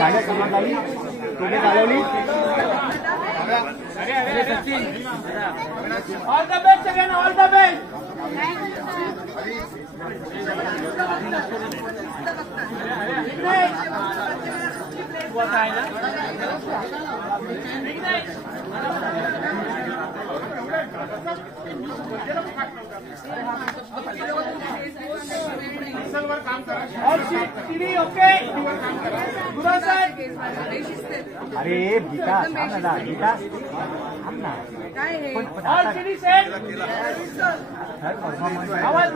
गाड्या कमाल झाली तुम्ही चालवली ऑल द बेस्ट सगळ्यांना ऑल द बेस्ट ओके अरे गीता थांब ना गीता थांब ना ऑल सीडी सेट आवाज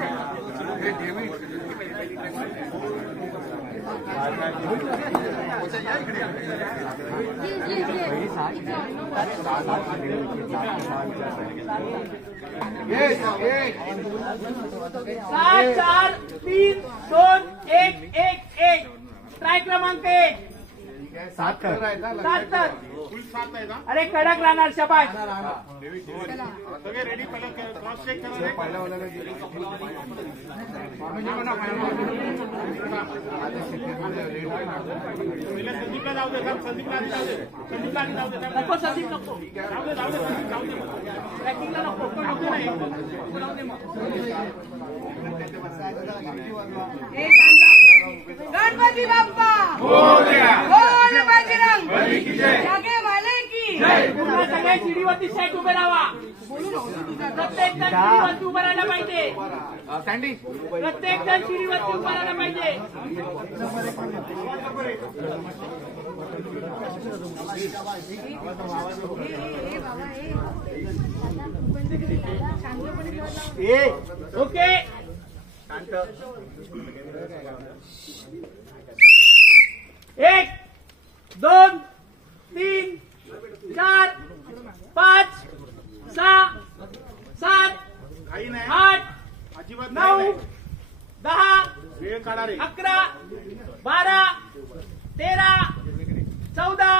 सात चार तीन दोन एक एक एक ट्राय क्रमांक 1 7 कर अरे कडक राहणार शबाश रेडी पहिलं क्रॉस चेक करा संदीपला जाऊ दे संदीपला जाऊ दे नको संदीप नको ट्रॅकिंगला नको गणपती बाप्पा बोल बजरंग बली की जय जागे वाले की जय सगळे शिडीवरती सेट उभे राहा प्रत्येक जण शिडीवरती उभं राहायला पाहिजे प्रत्येक जण शिडीवरती उभं राहायला पाहिजे ओके 1 2 3 4 5 6 7 8 9 10 वेळ काढा रे 11 12 13 14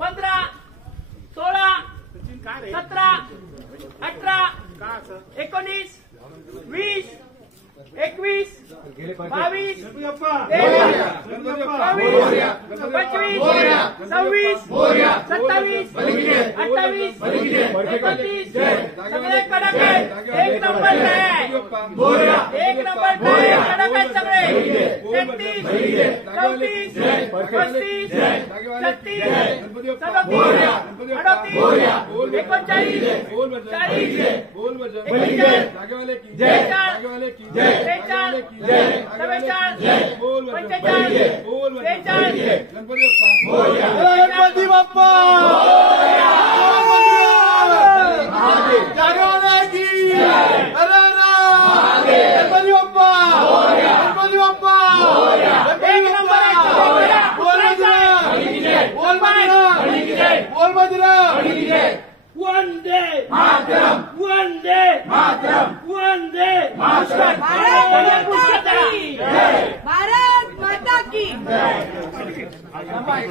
15 16 17 18 19 20 21 22 23 24 25 26 27 28 29 सगळे कडक आहेत एक नंबर आहे एक नंबर कडक आहेत सगळे 33 34 35 36 गणपती बाप्पा जागवण्याची गणपती बाप्पा गणपती बाप्पा एक नंबर आहे बोल बजरा वंदे मातरम वंदे मातरम वंदे मातरम भारत माता की काय